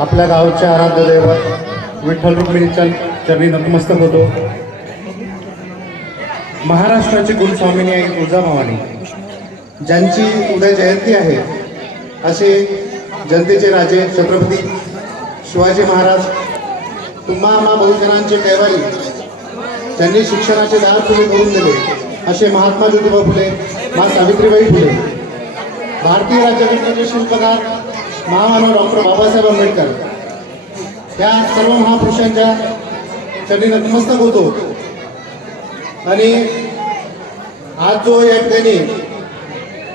आपल्या गावचे आराध्य दैवत विठ्ठल रुक्मिणीच्या चरणी नतमस्तक होतो. महाराष्ट्राची कुलस्वामिनी आहे तुळजाभवानी. ज्यांची उद्या जयंती आहे असे जनतेचे राजे छत्रपती शिवाजी महाराज तुम्हा आम्हा बहुजनांचे कैवारी त्यांनी शिक्षणाचे दार खुले करून दिले असे महात्मा ज्योतिबा फुले मा सावित्रीबाई फुले. भारतीय राज्यघटनेचे शिल्पकार महामानव डॉक्टर बाबासाहेब आंबेडकर. या सर्व महापुरुषांच्या चरणी नतमस्तक होतो. आणि आज जो या ठिकाणी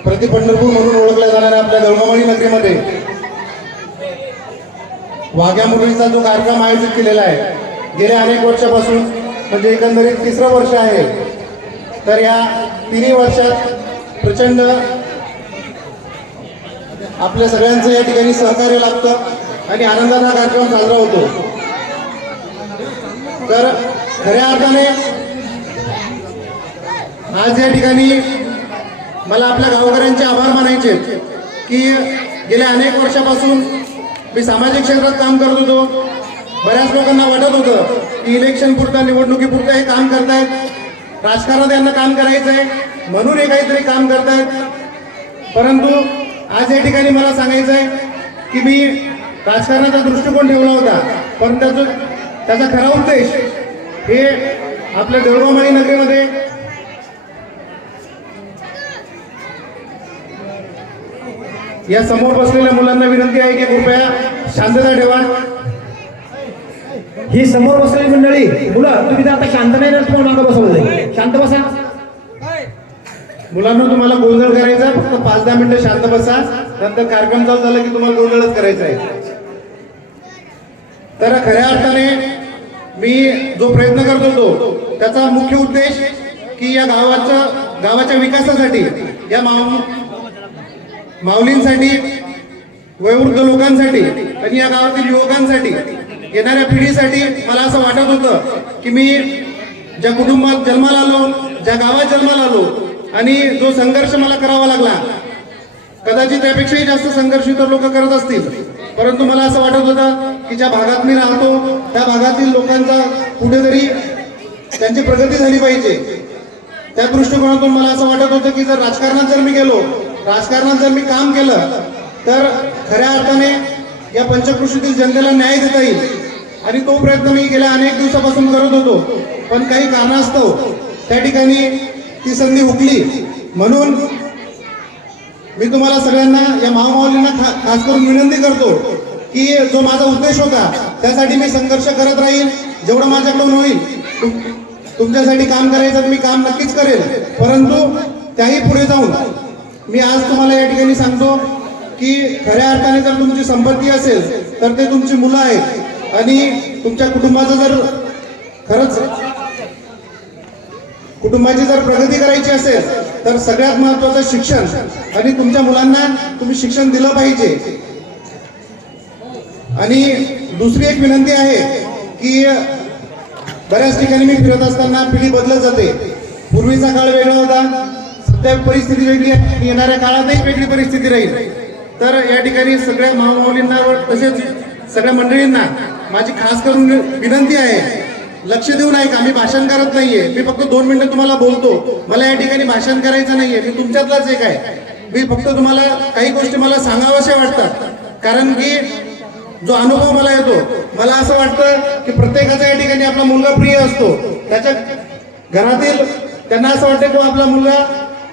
प्रति पंढरपूर म्हणून ओळखल्या जाणाऱ्या आपल्या दळमावळी नगरीमध्ये वाघ्या मुरळीचा जो कार्यक्रम आयोजित केलेला आहे गेल्या अनेक वर्षापासून म्हणजे एकंदरीत तिसरं वर्ष आहे तर या तिन्ही वर्षात प्रचंड आपल्या सगळ्यांचं या ठिकाणी सहकार्य लागतं आणि आनंदाचा कार्यक्रम साजरा होतो. तर खऱ्या अर्थाने आज या ठिकाणी मला आपल्या गावकऱ्यांचे आभार मानायचे की गेल्या अनेक वर्षापासून मी सामाजिक क्षेत्रात काम करत होतो. बऱ्याच लोकांना वाटत होतं की इलेक्शन पुरता निवडणुकीपुरतं हे काम करतायत. राजकारणात यांना काम करायचं आहे म्हणून हे काहीतरी काम करतायत. परंतु आज या ठिकाणी मला सांगायचं आहे की मी राजकारणाचा दृष्टिकोन ठेवला होता पण त्याचा त्याचा खरा उद्देश हे आपल्या देवळमाळी नगरीमध्ये या समोर बसलेल्या मुलांना विनंती आहे की कृपया शांतता ठेवा. ही समोर बसलेली मंडळी मुलं तुम्ही तर आता शांत नाही ना मागं बसवलं शांत बसा. मुलांना तुम्हाला गोंधळ करायचा फक्त पाच दहा मिनिटं शांत बसा. नंतर कार्यक्रम चालू झाला की तुम्हाला गोंधळच करायचा आहे. तर खऱ्या अर्थाने मी जो प्रयत्न करत होतो त्याचा मुख्य उद्देश की या गावाचं गावाच्या विकासासाठी या माऊ माऊलींसाठी वयोवृद्ध लोकांसाठी आणि या गावातील युवकांसाठी येणाऱ्या पिढीसाठी मला असं वाटत होतं की मी ज्या कुटुंबात जन्माला आलो ज्या गावात जन्माला आलो आणि जो संघर्ष मला करावा लागला कदाचित त्यापेक्षाही जास्त संघर्ष इतर लोक करत असतील. परंतु मला असं वाटत होतं की ज्या भागात मी राहतो त्या भागातील लोकांचा कुठेतरी त्यांची प्रगती झाली पाहिजे. त्या दृष्टिकोनातून मला असं वाटत होतं की जर राजकारणात जर मी गेलो राजकारणात जर मी काम केलं तर खऱ्या अर्थाने या पंचकृषीतील जनतेला न्याय देता येईल. आणि तो प्रयत्न मी गेल्या अनेक दिवसापासून करत होतो. पण काही कारणास्तव त्या ठिकाणी ती संधी हुकली. म्हणून मी तुम्हाला सगळ्यांना या महामाऊलींना खा खास करून विनंती करतो की जो माझा उद्देश होता त्यासाठी मी संघर्ष करत राहील. जेवढं माझ्याकडून होईल तुमच्यासाठी काम करायचं तर मी काम नक्कीच करेल. परंतु त्याही पुढे जाऊन मी आज तुम्हाला या ठिकाणी सांगतो की खऱ्या अर्थाने जर तुमची संपत्ती असेल तर ते तुमची मुलं आहेत. आणि तुमच्या कुटुंबाचं जर खरंच कुटुंबाची जर प्रगती करायची असेल तर सगळ्यात महत्वाचं शिक्षण. आणि तुमच्या मुलांना तुम्ही शिक्षण दिलं पाहिजे. आणि दुसरी एक विनंती आहे की बऱ्याच ठिकाणी मी फिरत असताना पिढी बदलत जाते. पूर्वीचा काळ वेगळा होता. सध्या परिस्थिती वेगळी आहे. येणाऱ्या काळातही वेगळी परिस्थिती राहील. तर या ठिकाणी सगळ्या महामाऊलींना व तसेच सगळ्या मंडळींना माझी खास करून विनंती आहे लक्ष देऊन ऐका मी भाषण करत नाहीये. मी फक्त दोन मिनिटं तुम्हाला बोलतो. मला या ठिकाणी भाषण करायचं नाहीये मी तुमच्यातलाच एक आहे. मी फक्त तुम्हाला काही गोष्टी मला सांगाव्याशा वाटतात. कारण की जो अनुभव मला येतो मला असं वाटतं की प्रत्येकाचा या ठिकाणी आपला मुलगा प्रिय असतो. त्याच्या घरातील त्यांना असं वाटतं की आपला मुलगा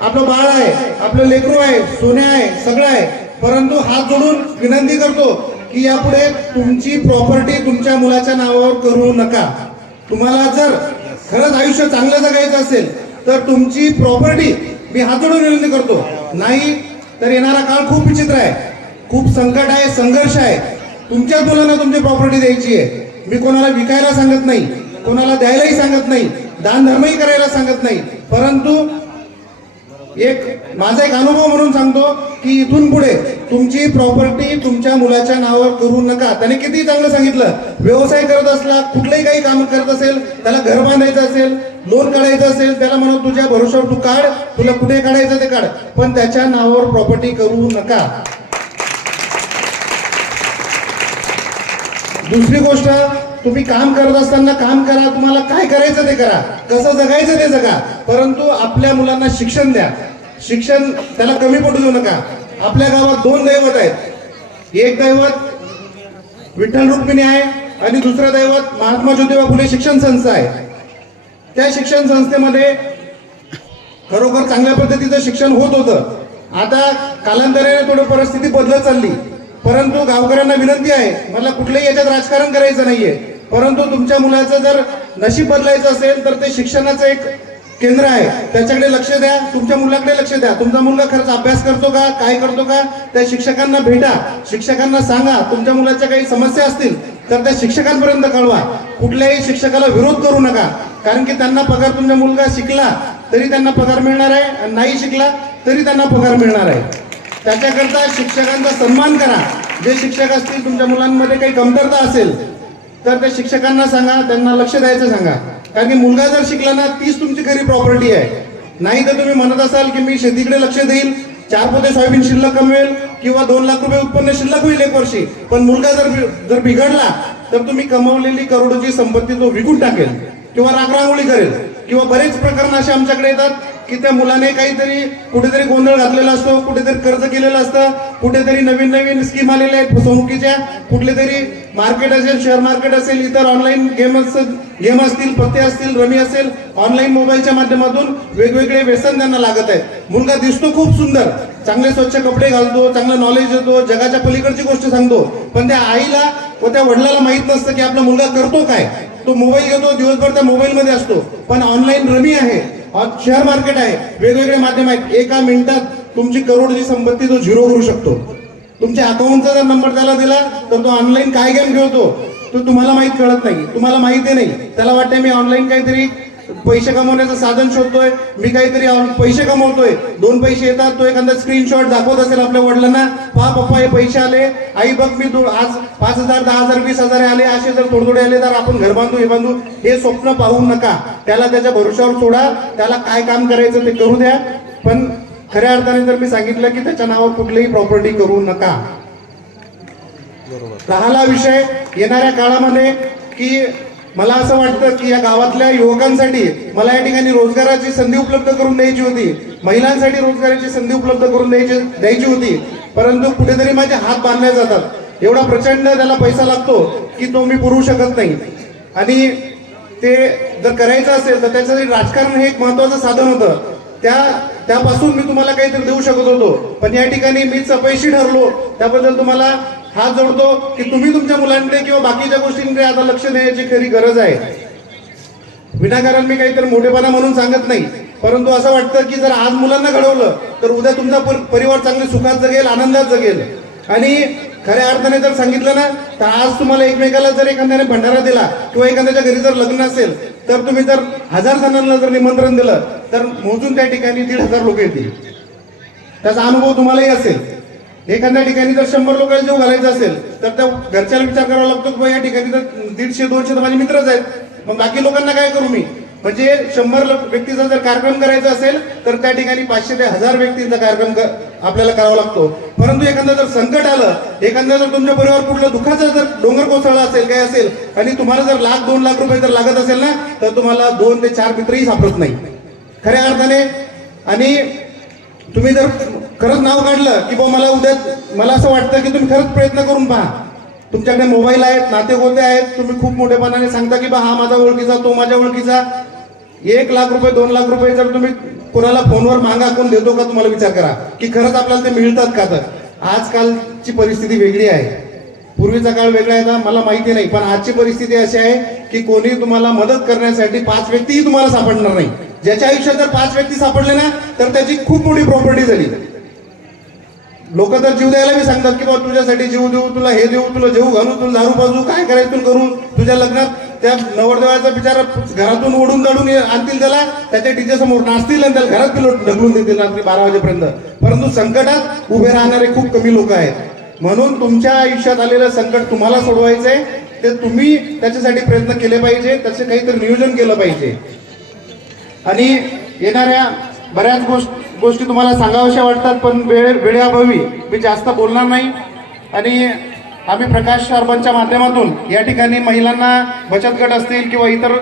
आपलं बाळ आहे आपलं लेकरू आहे सोने आहे सगळं आहे. परंतु हात जोडून विनंती करतो की यापुढे तुमची प्रॉपर्टी तुमच्या मुलाच्या नावावर करू नका. तुम्हाला जर खरंच आयुष्य चांगलं जगायचं असेल तर तुमची प्रॉपर्टी मी हात विनंती करतो. नाही तर येणारा काळ खूप विचित्र आहे. खूप संकट आहे संघर्ष आहे. तुमच्याच मुलांना तुमची प्रॉपर्टी द्यायची आहे. मी कोणाला विकायला सांगत नाही कोणाला द्यायलाही सांगत नाही दानधर्मही करायला सांगत नाही. परंतु एक माझा एक अनुभव म्हणून सांगतो की इथून पुढे तुमची प्रॉपर्टी तुमच्या मुलाच्या नावावर करू नका. त्याने किती चांगलं सांगितलं व्यवसाय करत असला कुठलंही काही काम करत असेल त्याला घर बांधायचं असेल लोन काढायचं असेल त्याला म्हणून तुझ्या भरोश्यावर तू काढ तुला कुठे काढायचं ते काढ पण त्याच्या नावावर प्रॉपर्टी करू नका. दुसरी गोष्ट तुम्ही काम करत असताना काम करा तुम्हाला काय करायचं ते करा. कसं जगायचं ते जगा. परंतु आपल्या मुलांना शिक्षण द्या. शिक्षण त्याला कमी पडू देऊ नका. आपल्या गावात दोन दैवत आहेत. एक दैवत विठ्ठल रुक्मिणी आहे आणि दुसरं दैवत महात्मा ज्योतिबा फुले शिक्षण संस्था आहे. त्या शिक्षण संस्थेमध्ये खरोखर चांगल्या पद्धतीचं शिक्षण होत होतं. आता कालांतराने थोडं परिस्थिती बदलत चालली. परंतु गावकऱ्यांना विनंती आहे मला कुठल्याही याच्यात राजकारण करायचं नाहीये. परंतु तुमच्या मुलाचं जर नशीब बदलायचं असेल तर ते शिक्षणाचं एक केंद्र आहे. त्याच्याकडे लक्ष द्या. तुमच्या मुलाकडे लक्ष द्या. तुमचा मुलगा खरंच अभ्यास करतो का? काय करतो का? त्या शिक्षकांना भेटा. शिक्षकांना सांगा. तुमच्या मुलाच्या काही समस्या असतील तर त्या शिक्षकांपर्यंत कळवा. कुठल्याही शिक्षकाला विरोध करू नका. कारण की त्यांना पगार तुमचा मुलगा शिकला तरी त्यांना पगार मिळणार आहे. आणि नाही शिकला तरी त्यांना पगार मिळणार आहे. त्याच्याकरता शिक्षकांचा सन्मान करा. जे शिक्षक असतील तुमच्या मुलांमध्ये काही कमतरता असेल तर त्या शिक्षकांना सांगा त्यांना लक्ष द्यायचं सांगा. कारण की मुलगा जर शिकला ना तीच तुमची खरी प्रॉपर्टी आहे. नाही तर तुम्ही म्हणत असाल की मी शेतीकडे लक्ष देईल चार पोते सोयाबीन शिल्लक कमवेल किंवा दोन लाख रुपये उत्पन्न शिल्लक होईल एक वर्षी. पण मुलगा जर जर बिघडला तर तुम्ही कमवलेली करोडोची संपत्ती तो विकून टाकेल किंवा रागरांगोळी करेल किंवा बरेच प्रकरण असे आमच्याकडे येतात. की त्या मुलाने काहीतरी कुठेतरी गोंधळ घातलेला असतो कुठेतरी कर्ज केलेलं असतं कुठेतरी नवीन नवीन स्कीम आलेल्या आहेत फसवणुकीच्या कुठले तरी मार्केट असेल शेअर मार्केट असेल इतर ऑनलाईन गेम गेम असतील पत्ते असतील रमी असेल ऑनलाईन मोबाईलच्या माध्यमातून वेगवेगळे व्यसन त्यांना लागत आहेत. मुलगा दिसतो खूप सुंदर चांगले स्वच्छ कपडे घालतो चांगलं नॉलेज देतो जगाच्या पलीकडची गोष्ट सांगतो पण त्या आईला व त्या वडिलाला माहीत नसतं की आपला मुलगा करतो काय. तो मोबाईल घेतो दिवसभर त्या मोबाईलमध्ये असतो पण ऑनलाईन रमी आहे. शेअर मार्केट आहे. वेगवेगळे माध्यम आहेत. एका मिनिटात तुमची करोडची संपत्ती तो झिरो करू शकतो. तुमच्या अकाउंटचा जर नंबर त्याला दिला तर तो ऑनलाईन काय गेम खेळतो? तो तुम्हाला माहीत कळत नाही. तुम्हाला माहिती नाही. त्याला वाटते मी ऑनलाईन काहीतरी पैसे कमवण्याचं साधन शोधतोय. मी काहीतरी पैसे कमवतोय. दोन पैसे येतात तो एखादा स्क्रीनशॉट दाखवत असेल आपल्या वडिलांना. पहा पप्पा हे पैसे आले. आई बघ मी आज पाच हजार दहा हजार वीस हजार आले. असे जर थोडे थोडे आले तर आपण घर बांधू हे बांधू. हे स्वप्न पाहू नका. त्याला त्याच्या भरोशावर सोडा. त्याला काय काम करायचं ते करू द्या. पण खऱ्या अर्थाने जर मी सांगितलं की त्याच्या नावावर कुठलीही प्रॉपर्टी करू नका. राहिला विषय येणाऱ्या काळामध्ये की मला असं वाटतं की या गावातल्या युवकांसाठी मला या ठिकाणी रोजगाराची संधी उपलब्ध करून द्यायची होती. महिलांसाठी रोजगाराची संधी उपलब्ध करून द्यायची द्यायची होती. परंतु कुठेतरी माझे हात बांधले जातात. एवढा प्रचंड त्याला पैसा लागतो की तो मी पुरवू शकत नाही. आणि ते जर करायचं असेल तर त्याच्यासाठी राजकारण हे एक महत्वाचं साधन होतं. त्या त्यापासून मी तुम्हाला काहीतरी देऊ शकत होतो. पण या ठिकाणी मीच अपयशी ठरलो. त्याबद्दल तुम्हाला हात जोडतो की तुम्ही तुमच्या मुलांकडे किंवा बाकीच्या गोष्टींकडे आता लक्ष देण्याची खरी गरज आहे. विनाकारण मी काहीतरी मोठेपणा म्हणून सांगत नाही परंतु असं वाटतं की जर आज मुलांना घडवलं तर उद्या तुमचा परिवार चांगले सुखात जगेल आनंदात जगेल. आणि खऱ्या अर्थाने जर सांगितलं ना तर आज तुम्हाला एकमेकाला जर एखाद्याने भंडारा दिला किंवा एखाद्याच्या घरी जर लग्न असेल तर तुम्ही जर हजार जणांना जर निमंत्रण दिलं तर मोजून त्या ठिकाणी दीड हजार लोक येतील. त्याचा अनुभव तुम्हालाही असेल. एखाद्या ठिकाणी जर शंभर लोकांना जेव घालायचं असेल तर त्या घरच्याला विचार करावा लागतो की बा या ठिकाणी तर दीडशे दोनशे तर माझे मित्रच आहेत. मग बाकी लोकांना काय करू मी? म्हणजे शंभर लोक- व्यक्तीचा जर कार्यक्रम करायचा असेल तर त्या ठिकाणी पाचशे ते हजार व्यक्तींचा कार्यक्रम आपल्याला करावा लागतो. परंतु एखादं जर संकट आलं एखादा जर तुमच्या परिवार कुठलं दुःखाचा जर डोंगर कोसळला असेल काय असेल आणि तुम्हाला जर लाख दोन लाख रुपये जर लागत असेल ना तर तुम्हाला दोन ते चार मित्रही सापडत नाही. खऱ्या अर्थाने आणि तुम्ही जर खरंच नाव काढलं की बा मला उद्या मला असं वाटतं की तुम्ही खरंच प्रयत्न करून पहा. तुमच्याकडे मोबाईल आहेत नातेगोते आहेत तुम्ही खूप मोठेपणाने सांगता की बा हा माझा ओळखीचा तो माझ्या ओळखीचा. एक लाख रुपये दोन लाख रुपये जर तुम्ही कोणाला फोनवर मागा कोण देतो का तुम्हाला विचार करा. की खरंच आपल्याला ते मिळतात का तर? आजकालची परिस्थिती वेगळी आहे. पूर्वीचा काळ वेगळा आहे का मला माहिती नाही. पण आजची परिस्थिती अशी आहे की कोणी तुम्हाला मदत करण्यासाठी पाच व्यक्तीही तुम्हाला सापडणार नाही. ज्याच्या आयुष्यात जर पाच व्यक्ती सापडले ना तर त्याची खूप मोठी प्रॉपर्टी झाली. लोक तर जीव द्यायला बी सांगतात की बाबा तुझ्यासाठी जीव देऊ तुला हे देऊ तुला जेऊ घालू तुला दारू पाजू काय करायचं करू तुझ्या लग्नात त्या नवरदेवाचा बिचारा घरातून ओढून दाडून आणतील त्याला त्याच्या टीचर समोर नाचतील आणि त्याला घरात ढकलून देतील रात्री बारा वाजेपर्यंत. परंतु संकटात उभे राहणारे खूप कमी लोक आहेत. म्हणून तुमच्या आयुष्यात आलेलं संकट तुम्हाला सोडवायचंय. ते तुम्ही त्याच्यासाठी प्रयत्न केले पाहिजे त्याचं काहीतरी नियोजन केलं पाहिजे. आणि येणाऱ्या बऱ्याच गोष्ट गोष्टी तुम्हाला सांगाव्याशा वाटतात पण वेळ वेळेअभावी मी जास्त बोलणार नाही. आणि आम्ही प्रकाश अर्बनच्या माध्यमातून या ठिकाणी महिलांना बचत गट असतील किंवा इतर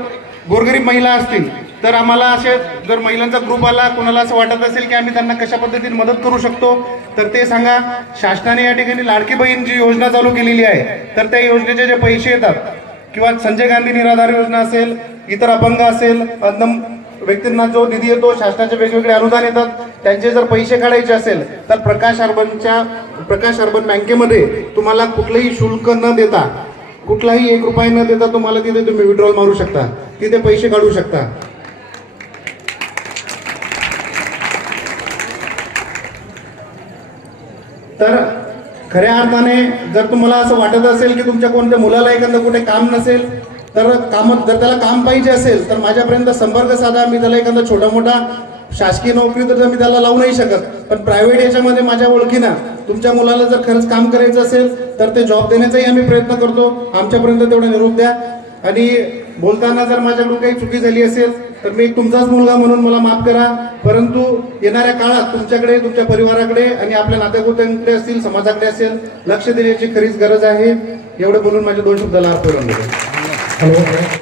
गोरगरीब महिला असतील तर आम्हाला असे जर महिलांचा ग्रुप आला कोणाला असं वाटत असेल की आम्ही त्यांना कशा पद्धतीने मदत करू शकतो तर ते सांगा. शासनाने या ठिकाणी लाडकी बहीण जी योजना चालू केलेली आहे तर त्या योजनेचे जे पैसे येतात किंवा संजय गांधी निराधार योजना असेल इतर अपंग असेल अन्न व्यक्तींना जो निधी येतो शासनाचे वेगवेगळे अनुदान येतात त्यांचे जर पैसे काढायचे असेल तर प्रकाश अर्बनच्या प्रकाश अर्बन बँकेमध्ये तुम्हाला कुठलंही शुल्क न देता कुठलाही एक रुपया न देता तुम्हाला तिथे तुम्ही विड्रॉल मारू शकता. तिथे पैसे काढू शकता. तर खऱ्या अर्थाने जर तुम्हाला असं वाटत असेल की तुमच्या कोणत्या मुलाला एखादं कुठे काम नसेल तर काम जर त्याला काम पाहिजे असेल तर माझ्यापर्यंत संपर्क साधा मी त्याला एखादा छोटा मोठा शासकीय नोकरी तर मी त्याला लावू नाही शकत. पण प्रायव्हेट याच्यामध्ये माझ्या ओळखीनं तुमच्या मुलाला जर खरंच काम करायचं असेल तर ते जॉब देण्याचाही आम्ही प्रयत्न करतो. आमच्यापर्यंत तेवढा निरोप द्या. आणि बोलताना जर माझ्याकडून काही चुकी झाली असेल तर मी तुमचाच मुलगा म्हणून मला माफ करा. परंतु येणाऱ्या काळात तुमच्याकडे तुमच्या परिवाराकडे आणि आपल्या नातेगोत्यांकडे असतील समाजाकडे असेल लक्ष देण्याची खरीच गरज आहे. एवढं बोलून माझे दोन शब्दाला अर्थ करून देतो हॅलो